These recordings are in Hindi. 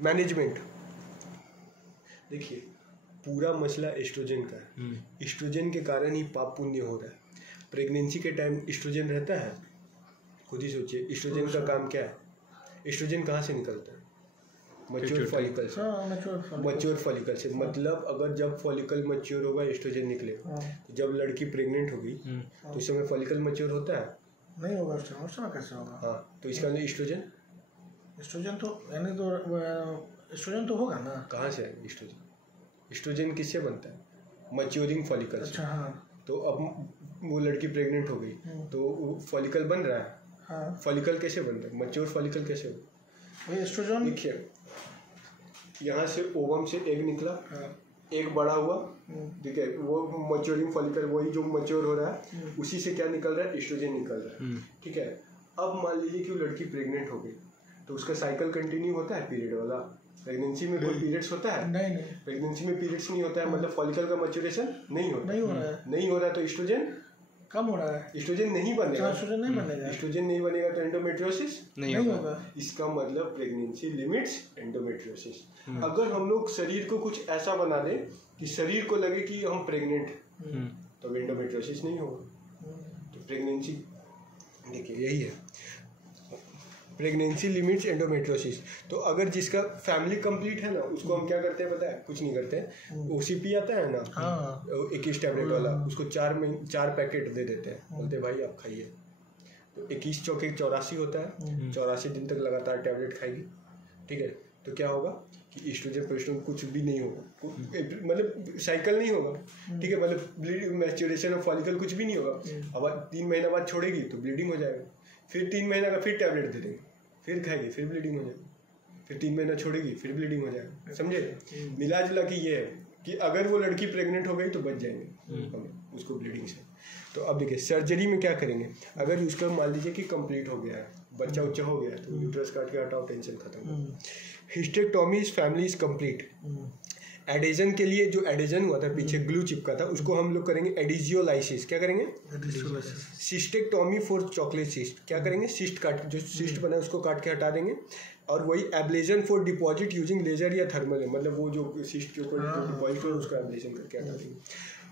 मैनेजमेंट। देखिए पूरा मसला एस्ट्रोजन का है। एस्ट्रोजन के कारण ही पाप पुण्य हो रहा है। प्रेगनेंसी के टाइम एस्ट्रोजन रहता है, खुद ही सोचिए एस्ट्रोजन का काम क्या है। एस्ट्रोजन कहाँ से निकलता है? मैच्योर फॉलिकल से। मैच्योर फॉलिकल से मतलब अगर जब फॉलिकल मैच्योर होगा एस्ट्रोजन निकलेगा। जब लड़की प्रेग्नेंट होगी तो उस समय फॉलिकल मैच्योर होता है? नहीं होगा। उस समय कैसे होगा? हाँ, तो इसका एस्ट्रोजन तो यानी तो एस्ट्रोजन तो होगा ना। कहाँ से है एस्ट्रोजन? एस्ट्रोजन किससे बनता है? Maturing follicle. अच्छा हाँ। तो अब वो लड़की प्रेग्नेंट हो गई तो फॉलिकल बन रहा है। हाँ। फॉलिकल कैसे बन रहा है? मैच्योर फॉलिकल कैसे हो? एस्ट्रोजन देखिए यहाँ से ओवम से एग निकला, एग बड़ा हुआ, ठीक है, वो मैच्योरिंग फॉलिकल वही जो मैच्योर हो रहा है उसी से क्या निकल रहा है? एस्ट्रोजन निकल रहा है। ठीक है, अब मान लीजिए कि वो लड़की प्रेग्नेंट हो गई तो उसका साइकिल कंटिन्यू होता है पीरियड वाला। प्रेगनेंसी में कोई पीरियड्स होता है? नहीं। प्रेगनेंसी में पीरियड्स नहीं होता है, मतलब फॉलिकल का मैच्योरेशन नहीं होता। नहीं हो रहा है तो एस्ट्रोजन कम हो रहा है। एस्ट्रोजन नहीं बनेगा। एस्ट्रोजन नहीं बनेगा। एस्ट्रोजन नहीं बनेगा तो एंडोमेट्रियोसिस नहीं होगा। इसका मतलब प्रेगनेंसी लिमिट्स एंडोमेट्रियोसिस। अगर हम लोग शरीर को कुछ ऐसा बना दें कि शरीर को लगे कि हम प्रेग्नेंट तो एंडोमेट्रियोसिस नहीं होगा। तो प्रेगनेंसी देखिए यही है, प्रेगनेंसी लिमिट्स एंडोमेट्रियोसिस। तो अगर जिसका फैमिली कंप्लीट है ना उसको हम क्या करते हैं पता है? कुछ नहीं करते हैं। OCP आता है ना, 21 टैबलेट वाला, उसको 4 पैकेट दे देते हैं, बोलते हैं भाई आप खाइए। तो 21 चौके 84 होता है, 84 दिन तक लगातार टैबलेट खाएगी। ठीक है, तो क्या होगा कि एस्ट्रोजन प्रोजेस्टेरोन कुछ भी नहीं होगा, मतलब साइकिल नहीं होगा। ठीक है, मतलब मैच्योरेशन ऑफ फॉलिकल कुछ भी नहीं होगा। अब 3 महीना बाद छोड़ेगी तो ब्लीडिंग हो जाएगा, फिर 3 महीना का फिर टैबलेट दे देंगे, फिर खाएगी, फिर ब्लीडिंग हो जाएगी, फिर 3 महीना छोड़ेगी, फिर ब्लीडिंग हो जाएगा। समझे? मिला जुला कि ये है कि अगर वो लड़की प्रेग्नेंट हो गई तो बच जाएंगे हम उसको ब्लीडिंग से। तो अब देखिए सर्जरी में क्या करेंगे? अगर उसका मान लीजिए कि कंप्लीट हो गया है, बच्चा उच्चा हो गया तो यूट्रस काट के हटाओ, टेंशन खत्म। Hysterectomy is family is complete. Adhesion के लिए जो एडेजन हुआ था पीछे ग्लू चिपका था उसको हम लोग करेंगे एडिजियोलाइसिस। क्या करेंगे? Cystectomy for chocolate cyst. क्या करेंगे? सिस्ट काट, जो सिस्ट बना है उसको काट के हटा देंगे। और वही ablation for deposit using laser या थर्मल है, मतलब वो जो सिस्ट के ऊपर डिपॉजिट हो उसको एब्लेजन करके हटा देंगे।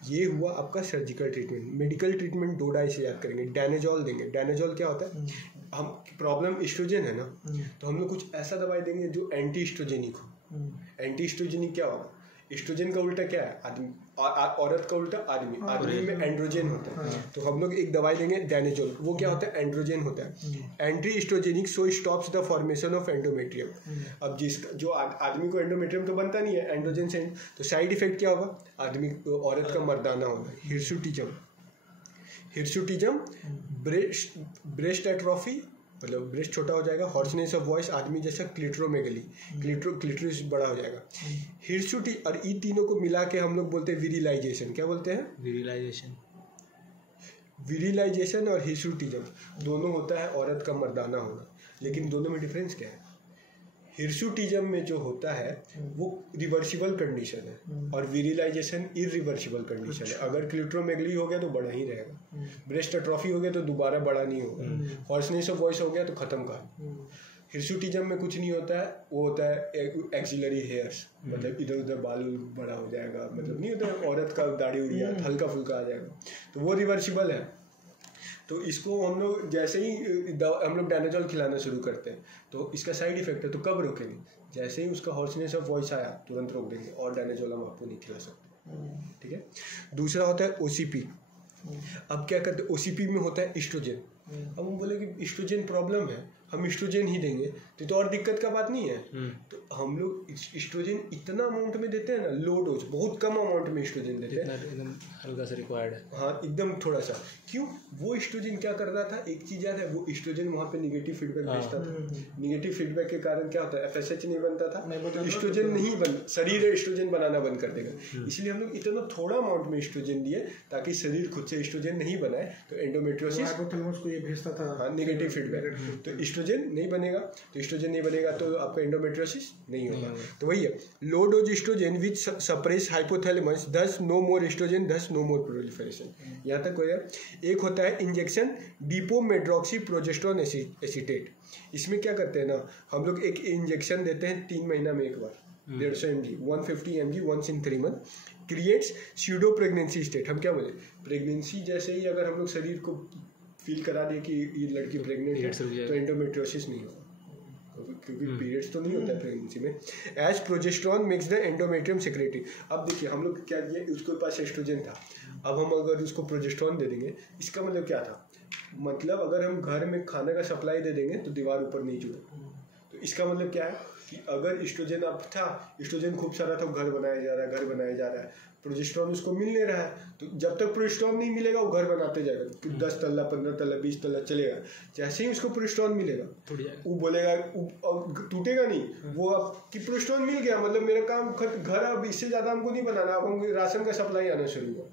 ये हुआ आपका सर्जिकल ट्रीटमेंट। मेडिकल ट्रीटमेंट 2 डाई से याद करेंगे। डैनेजॉल देंगे। डैनेजॉल क्या होता है? हम प्रॉब्लम एस्ट्रोजन है ना, तो हम लोग कुछ ऐसा दवाई देंगे जो एंटी एस्ट्रोजेनिक हो। एंटी एस्ट्रोजेनिक क्या होगा? एस्ट्रोजन का उल्टा क्या है? आदमी। औरत का उल्टा आदमी। आदमी में एंड्रोजन होता है, तो हम लोग एक दवाई देंगे डैनेजोल। वो क्या होता है? एंड्रोजन होता है। Anti oestrogenic so stops the formation of endometrium. अब जिसका जो आदमी को एंडोमेट्रियम तो बनता नहीं है एंड्रोजन से, तो साइड इफेक्ट क्या होगा? आदमी औरत का मर्दाना होगा, हिर्सुटिज्म, ब्रेस्ट एट्रोफी मतलब ब्रेस्ट छोटा हो जाएगा, हॉर्सनेस ऑफ वॉइस आदमी जैसा, क्लिटरोमेगली क्लिटोरिस बड़ा हो जाएगा, हिर्सुटी। और इन तीनों को मिला के हम लोग बोलते हैं विरिलाइजेशन। क्या बोलते हैं? विरिलाइजेशन और हिर्सुटिज्म दोनों होता है औरत का मर्दाना होना। लेकिन दोनों में डिफरेंस क्या है? हिर्सुटिज्म में जो होता है वो रिवर्सिबल कंडीशन है और विरिलाइजेशन इरिवर्सिबल कंडीशन है। अगर क्लिटरोमेगली हो गया तो बड़ा ही रहेगा, ब्रेस्ट एट्रोफी हो गया तो दोबारा बड़ा नहीं होगा, हॉर्सनेस ऑफ वॉइस हो गया तो खत्म का। हिर्सुटिज्म में कुछ नहीं होता है, वो होता है एक्सिलरी हेयर्स, मतलब इधर उधर बाल बड़ा हो जाएगा, मतलब नहीं होता है औरत का दाढ़ी उड़ गया हल्का फुल्का आ जाएगा, तो वो रिवर्सिबल है। तो इसको हम लोग जैसे ही हम लोग डैनेजॉल खिलाना शुरू करते हैं तो इसका साइड इफेक्ट है, तो कब रोकेंगे? जैसे ही उसका हॉर्सनेस ऑफ वॉइस आया तुरंत रोक देंगे, और डैनेजॉल हम आपको नहीं खिला सकते। ठीक है। दूसरा होता है OCP। अब क्या करते हैं? OCP में होता है एस्ट्रोजन। अब हम बोले कि एस्ट्रोजन प्रॉब्लम है, हम एस्ट्रोजन ही देंगे तो और दिक्कत का बात नहीं है। तो हम लोग एस्ट्रोजन इतना अमाउंट में देते हैं ना, लो डोज, बहुत कम अमाउंट में एस्ट्रोजन देते हैं, एकदम हल्का सा रिक्वायर्ड है। हाँ एकदम थोड़ा सा। क्यों? वो एस्ट्रोजन क्या करता था, एक चीज याद है, वो एस्ट्रोजन वहाँ पे निगेटिव फीडबैक भेजता था। निगेटिव फीडबैक के कारण क्या होता है? FSH नहीं बनता था, एस्ट्रोजन नहीं बन, शरीर एस्ट्रोजन बनाना बंद कर देगा। इसलिए हम लोग इतना थोड़ा अमाउंट में एस्ट्रोजन दिए ताकि शरीर खुद से एस्ट्रोजन नहीं बनाए, तो एंडोमेट्रियोसिस को ये भेजता था निगेटिव फीडबैक। तो ईस्ट्रोजन नहीं बनेगा, तो ईस्ट्रोजन नहीं बनेगा तो आपका एंडोमेट्रियोसिस नहीं होगा। तो वही है, लो डोज ईस्ट्रोजन विच सप्रेस हाइपोथैलेमस, दस नो मोर ईस्ट्रोजन, दस नो मोर प्रोलिफरेशन। यहाँ तक हो जाए। एक होता है इंजेक्शन डिपोमेड्रोक्सी प्रोजेस्टेरोन एसीटेट। इसमें क्या करते हैं ना, हम लोग एक इंजेक्शन देते हैं 3 महीना में एक बार, 150 mg, 150 mg once in 3 month, creates pseudo pregnancy state. हम क्या बोले, प्रेगनेंसी जैसे ही अगर हम लोग शरीर को फील करा दिए कि ये लड़की प्रेग्नेंट है तो एंडोमेट्रियोसिस नहीं होगा, क्योंकि पीरियड्स तो नहीं होता है प्रेगनेंसी में। As progesterone makes the endometrium secretory. अब देखिए हम लोग क्या किए, उसके पास एस्ट्रोजन था, अब हम अगर उसको प्रोजेस्टेरोन दे देंगे, इसका मतलब क्या था, मतलब अगर हम घर में खाने का सप्लाई दे देंगे तो दीवार ऊपर नहीं जुड़े। तो इसका मतलब क्या है कि अगर ईस्ट्रोजन अब था, ईस्ट्रोजन खूब सारा था, घर बनाया जा रहा है, घर बनाया जा रहा है, प्रोजेस्टेरोन उसको मिल नहीं रहा है, तो जब तक प्रोजेस्टेरोन नहीं मिलेगा वो घर बनाते जाएगा, कि 10 तल्ला 15 तल्ला 20 तल्ला चलेगा। जैसे ही उसको प्रोजेस्टेरोन मिलेगा वो बोलेगा, टूटेगा नहीं, वो अब कि प्रोजेस्टेरोन मिल गया मतलब मेरा काम घर, अब इससे ज़्यादा हमको नहीं बनाना, अब हम राशन का सप्लाई आना शुरू हुआ।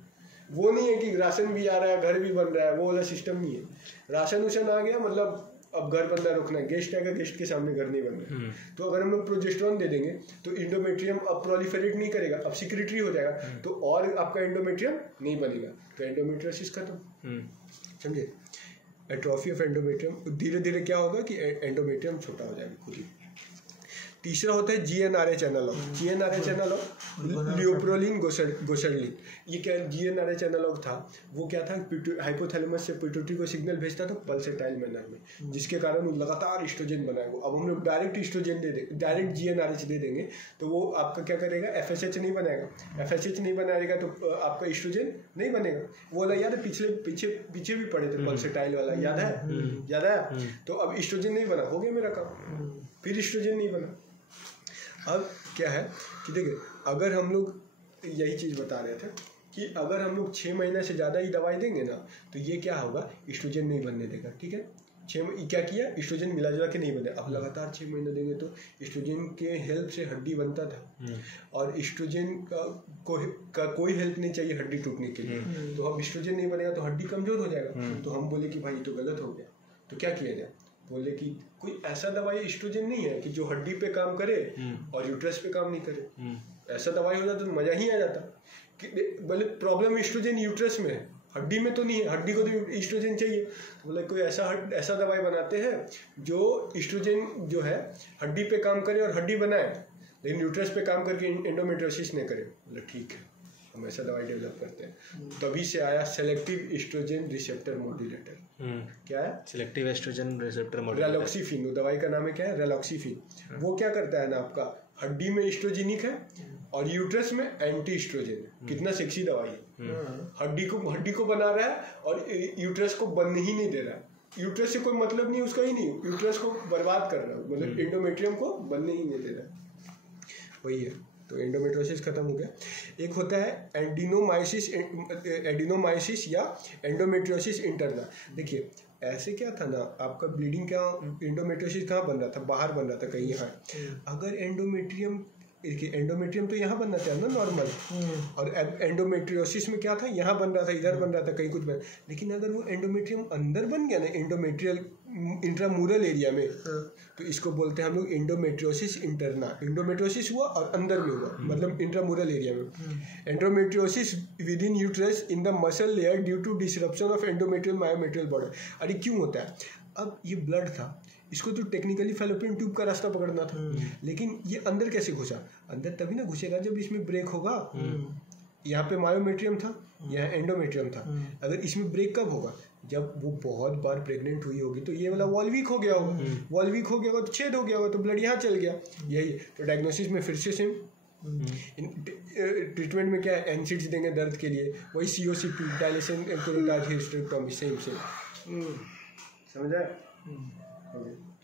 वो नहीं है कि राशन भी आ रहा है घर भी बन रहा है, वो वाला सिस्टम नहीं है। राशन उशन आ गया मतलब अब घर बनना रुकना है, गेस्ट आएगा, गेस्ट के सामने घर नहीं बन रहा। तो अगर हम लोग प्रोजेस्टेरोन दे देंगे तो एंडोमेट्रियम अब प्रोलिफरेट नहीं करेगा, अब सिक्रेटरी हो जाएगा, तो और आपका एंडोमेट्रियम नहीं बनेगा, तो एंडोमेट्रियोसिस खत्म। समझे, एट्रोफी ऑफ एंडोमेट्रियम। धीरे धीरे क्या होगा कि एंडोमेट्रियम छोटा हो जाएगा खुद ही। तीसरा होता है GnRH analogue. GnRH analogue leuprolin goserelin. ये क्या GnRH एनालॉग था, वो क्या था, हाइपोथैलेमस से पिट्यूटरी को सिग्नल भेजता था पल्सेटाइल मैनर में, जिसके कारण वो लगातार ईस्ट्रोजन बनाएगा। अब हम लोग डायरेक्ट ईस्ट्रोजन दे देंगे, डायरेक्ट GnRH दे देंगे तो वो आपका क्या करेगा, FSH नहीं बनाएगा। FSH नहीं बनाएगा तो आपका ईस्ट्रोजन नहीं बनेगा। वो वाला याद है, पीछे भी पड़े थे पल्सेटाइल वाला, याद है। तो अब ईस्ट्रोजन नहीं बना, हो गया मेरा काम, फिर ईस्ट्रोजन नहीं बना। अब क्या है कि देखिए, अगर हम लोग यही चीज़ बता रहे थे कि अगर हम लोग 6 महीना से ज़्यादा ही दवाई देंगे ना तो ये क्या होगा, ईस्ट्रोजन नहीं बनने देगा। ठीक है, क्या किया, ईस्ट्रोजन मिला जुला के नहीं बने। अब लगातार 6 महीने देंगे तो ईस्ट्रोजन के हेल्प से हड्डी बनता था, और ईस्ट्रोजन का कोई हेल्प नहीं चाहिए हड्डी टूटने के लिए। तो अब ईस्ट्रोजन नहीं बनेगा तो हड्डी कमजोर हो जाएगा। तो हम बोले कि भाई तो गलत हो गया, तो क्या किया जाए, बोले कि कोई ऐसा दवाई ईस्ट्रोजन नहीं है कि जो हड्डी पे काम करे और यूट्रस पे काम नहीं करे। ऐसा दवाई हो जाता तो मजा ही आ जाता। कि बोले प्रॉब्लम ईस्ट्रोजन यूट्रस में है, हड्डी में तो नहीं है, हड्डी को तो ईस्ट्रोजन चाहिए। तो बोले कोई ऐसा दवाई बनाते हैं जो ईस्ट्रोजन जो है हड्डी पे काम करे और हड्डी बनाए, लेकिन यूट्रस पे काम करके एंडोमेट्रियोसिस नहीं करे। बोले ठीक है, हम ऐसा दवाई डेवलप करते हैं। तभी से आया सेलेक्टिव एस्ट्रोजन रिसेप्टर मॉड्यूलेटर। क्या है, सेलेक्टिव एस्ट्रोजन रिसेप्टर मॉड्यूलेटर, रेलॉक्सीफिन। दवाई का नाम है क्या है, रेलॉक्सीफिन। वो क्या करता है ना, आपका हड्डी में एस्ट्रोजेनिक है और यूट्रस में एंटी एस्ट्रोजन है। कितना सेक्सी दवाई है, हड्डी को बना रहा है और यूट्रस को बनने ही नहीं दे रहा है। यूट्रस से कोई मतलब नहीं उसका ही नहीं, यूट्रस को बर्बाद कर रहा है, मतलब एंडोमेट्रियम को बनने ही नहीं दे रहा है। वही है, तो एंडोमेट्रियोसिस खत्म हो गया। एक होता है एडिनोमाइसिस या एंडोमेट्रियोसिस इंटरना। देखिए ऐसे क्या था ना, आपका ब्लीडिंग क्या, एंडोमेट्रियोसिस कहाँ बन रहा था, बाहर बन रहा था कहीं यहाँ। अगर एंडोमेट्रियम तो यहाँ बनना चाहिए ना नॉर्मल, और एंडोमेट्रियोसिस में क्या था, यहाँ बन रहा था, इधर बन रहा था, कहीं कुछ बन। लेकिन अगर वो एंडोमेट्रियम अंदर बन गया ना, एंडोमेट्रियल इंट्रामूरल एरिया में, तो इसको बोलते हैं हम लोग एंडोमेट्रियोसिस इंटरना। एंडोमेट्रियोसिस हुआ और अंदर में हुआ, मतलब इंट्रामूरल एरिया में। Endometriosis within uterus in the muscle layer due to disruption of endometrial myometrial border. अरे क्यों होता है, अब ये ब्लड था, इसको तो टेक्निकली फैलोपियन ट्यूब का रास्ता पकड़ना था, लेकिन ये अंदर कैसे घुसा, अंदर तभी ना घुसेगा जब इसमें ब्रेक होगा। यहाँ पे मायोमेट्रियम था, यहाँ एंडोमेट्रियम था। अगर इसमें ब्रेक कब होगा, जब वो बहुत बार प्रेग्नेंट हुई होगी, तो ये वाला वॉल वीक हो गया होगा, वॉल वीक हो गया होगा तो छेद हो गया होगा, तो ब्लड यहाँ चल गया। यही तो डायग्नोसिस में फिर से सेम। ट्रीटमेंट में क्या है, एनसिड्स देंगे दर्द के लिए, वही COCP डायलेशन हिस्टेरेक्टोमी, सेम समझ आया।